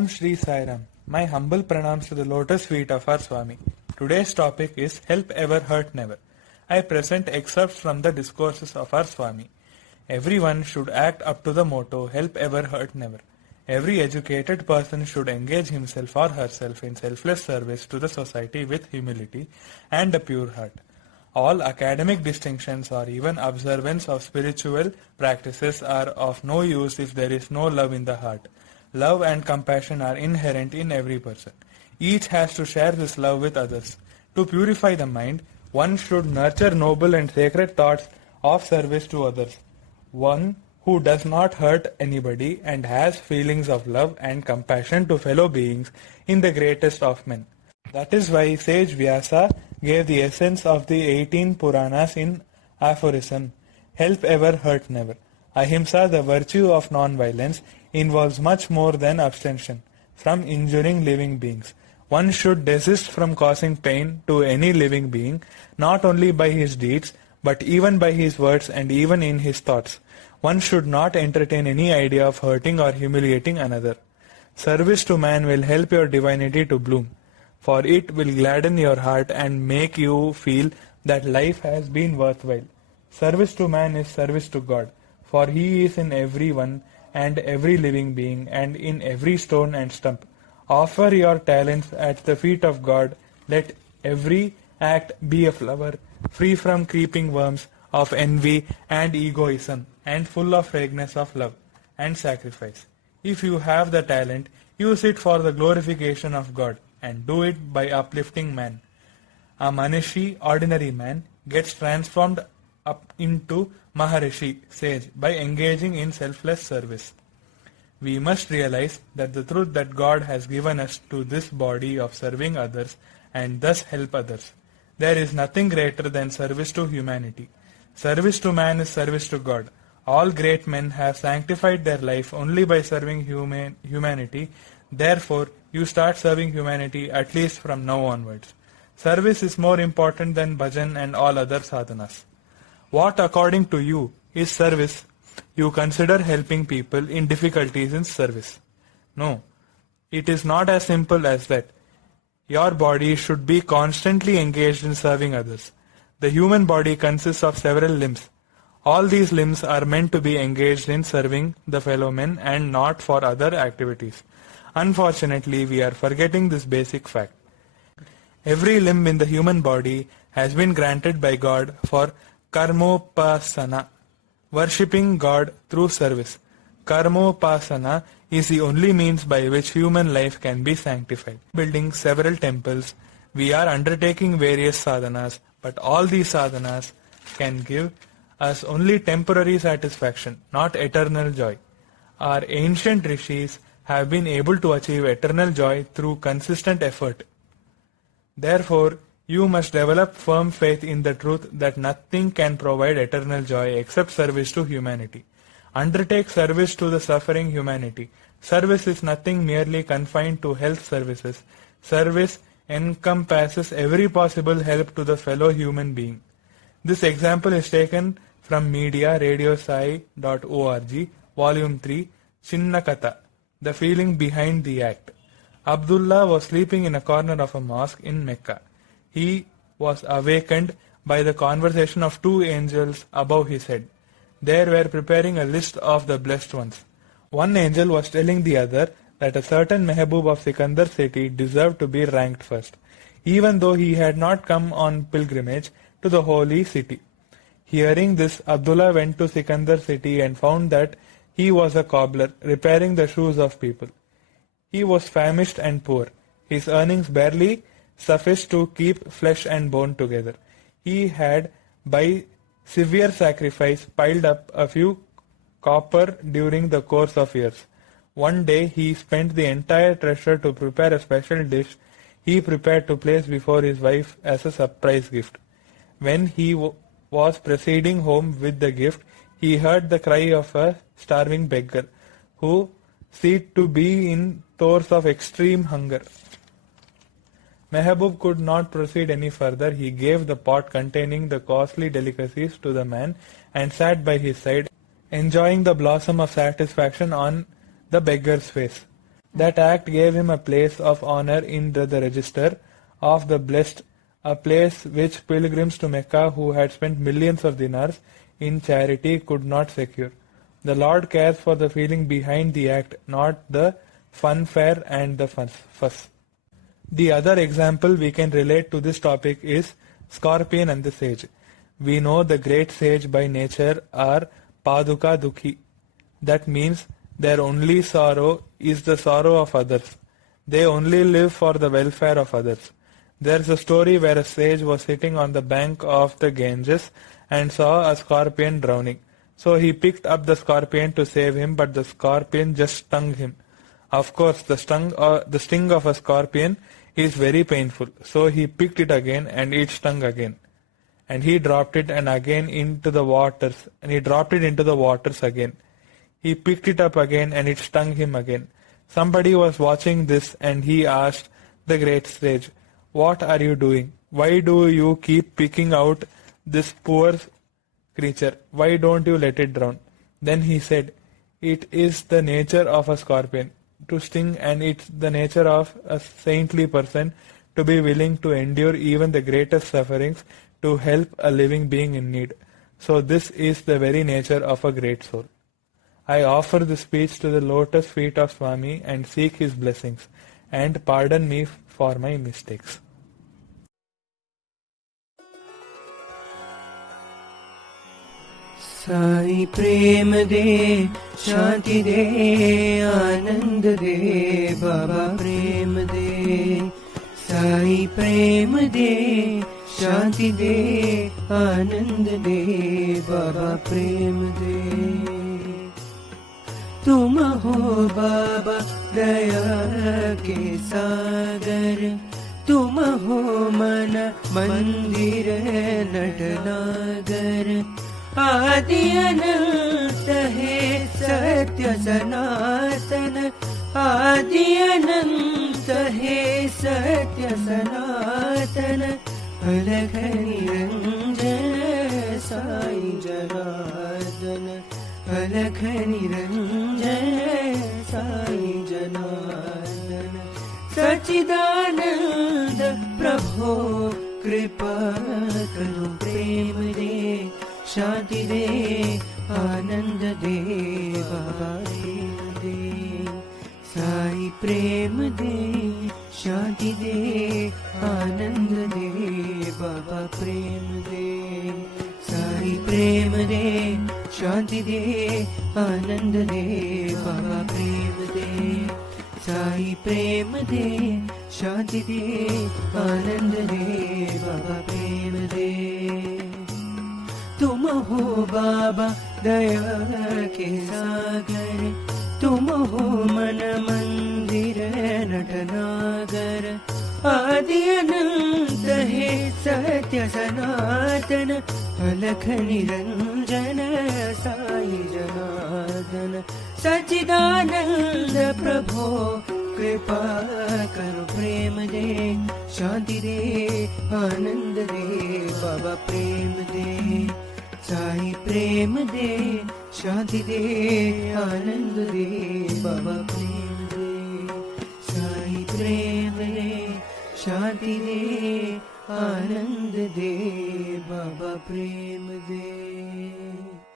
Om Shri Sai Ram. My humble pranams to the lotus feet of our Swami. Today's topic is Help Ever Hurt Never. I present excerpts from the discourses of our Swami. Everyone should act up to the motto Help Ever Hurt Never. Every educated person should engage himself or herself in selfless service to the society with humility and a pure heart. All academic distinctions or even observance of spiritual practices are of no use if there is no love in the heart. Love and compassion are inherent in every person. Each has to share this love with others. To purify the mind, one should nurture noble and sacred thoughts of service to others. One who does not hurt anybody and has feelings of love and compassion to fellow beings in the greatest of men. That is why sage Vyasa gave the essence of the 18 Puranas in aphorism, Help ever, hurt never. Ahimsa, the virtue of non-violence, involves much more than abstention from injuring living beings. One should desist from causing pain to any living being, not only by his deeds, but even by his words and even in his thoughts. One should not entertain any idea of hurting or humiliating another. Service to man will help your divinity to bloom, for it will gladden your heart and make you feel that life has been worthwhile. Service to man is service to God, for He is in every one and every living being and in every stone and stump. Offer your talents at the feet of God. Let every act be a flower, free from creeping worms of envy and egoism, and full of fragrance of love and sacrifice. If you have the talent, use it for the glorification of God, and do it by uplifting man. A Manishi, ordinary man, gets transformed up into Maharishi, sage, by engaging in selfless service. We must realize that the truth that God has given us to this body of serving others and thus help others. There is nothing greater than service to humanity. Service to man is service to God. All great men have sanctified their life only by serving humanity. Therefore, you start serving humanity at least from now onwards. Service is more important than bhajan and all other sadhanas. What according to you is service? You consider helping people in difficulties in service. No, it is not as simple as that. Your body should be constantly engaged in serving others. The human body consists of several limbs. All these limbs are meant to be engaged in serving the fellow men and not for other activities. Unfortunately, we are forgetting this basic fact. Every limb in the human body has been granted by God for karmopasana, worshipping God through service. Karmopasana is the only means by which human life can be sanctified. Building several temples, we are undertaking various sadhanas, but all these sadhanas can give us only temporary satisfaction, not eternal joy. Our ancient rishis have been able to achieve eternal joy through consistent effort. Therefore, you must develop firm faith in the truth that nothing can provide eternal joy except service to humanity. Undertake service to the suffering humanity. Service is nothing merely confined to health services. Service encompasses every possible help to the fellow human being. This example is taken from media radiosai.org, Volume 3, Chinnakatha, The Feeling Behind the Act. Abdullah was sleeping in a corner of a mosque in Mecca. He was awakened by the conversation of two angels above his head. They were preparing a list of the blessed ones. One angel was telling the other that a certain Mehboob of Sikandar city deserved to be ranked first, even though he had not come on pilgrimage to the holy city. Hearing this, Abdullah went to Sikandar city and found that he was a cobbler, repairing the shoes of people. He was famished and poor. His earnings barely sufficed to keep flesh and bone together. He had, by severe sacrifice piled up a few copper during the course of years. One day he spent the entire treasure to prepare a special dish he prepared to place before his wife as a surprise gift. When he was proceeding home with the gift, he heard the cry of a starving beggar, who seemed to be in throes of extreme hunger. Mehboob could not proceed any further. He gave the pot containing the costly delicacies to the man and sat by his side, enjoying the blossom of satisfaction on the beggar's face. That act gave him a place of honor in the register of the blessed, a place which pilgrims to Mecca who had spent millions of dinars in charity could not secure. The Lord cares for the feeling behind the act, not the funfair and the fuss. The other example we can relate to this topic is scorpion and the sage. We know the great sage by nature are Paduka Dukhi. That means their only sorrow is the sorrow of others. They only live for the welfare of others. There's a story where a sage was sitting on the bank of the Ganges and saw a scorpion drowning. So he picked up the scorpion to save him, but the scorpion just stung him. Of course, the sting of a scorpion is very painful. So he picked it again and it stung again. And he dropped it into the waters again. He picked it up again and it stung him again. Somebody was watching this and he asked the great sage, "What are you doing? Why do you keep picking out this poor creature? Why don't you let it drown?" Then he said, "It is the nature of a scorpion to sting, and it's the nature of a saintly person to be willing to endure even the greatest sufferings to help a living being in need. So this is the very nature of a great soul." I offer this speech to the lotus feet of Swami and seek his blessings, and pardon me for my mistakes. Sai प्रेम दे, शांति दे, आनंद दे, बाबा प्रेम दे। साई प्रेम दे, शांति दे, आनंद दे, बाबा प्रेम दे। तुम हो बाबा दया के सागर, तुम हो मन मंदिर नटनागर। आदि अनंत है सत्य सनातन, आदि अनंत है सत्य सनातन। अलग निरंजन साई जनार्दन, अलग निरंजन साई जनार्दन। सच्चिदानंद प्रभो कृपा करो, प्रेम दे, शांति दे, आनंद दे, बाबा प्रेम दे। साई प्रेम दे, शांति दे, आनंद दे, बाबा प्रेम दे। साई प्रेम दे, शांति दे, आनंद दे, बाबा प्रेम दे। साई प्रेम दे, शांति दे, आनंद दे, बाबा प्रेम दे। तुम हो बाबा दया के सागर, तुम हो मन मंदिर नटनागर। आदि अनंत है सत्य सनातन, अलख निरंजन साई जनार्दन। सच्चिदानंद प्रभो कृपा करो, प्रेम दे, शांति दे, आनंद दे, बाबा प्रेम दे। साई प्रेम दे, शांति दे, आनंद दे, बाबा प्रेम दे। साई प्रेम दे, शांति दे, आनंद दे, बाबा प्रेम दे।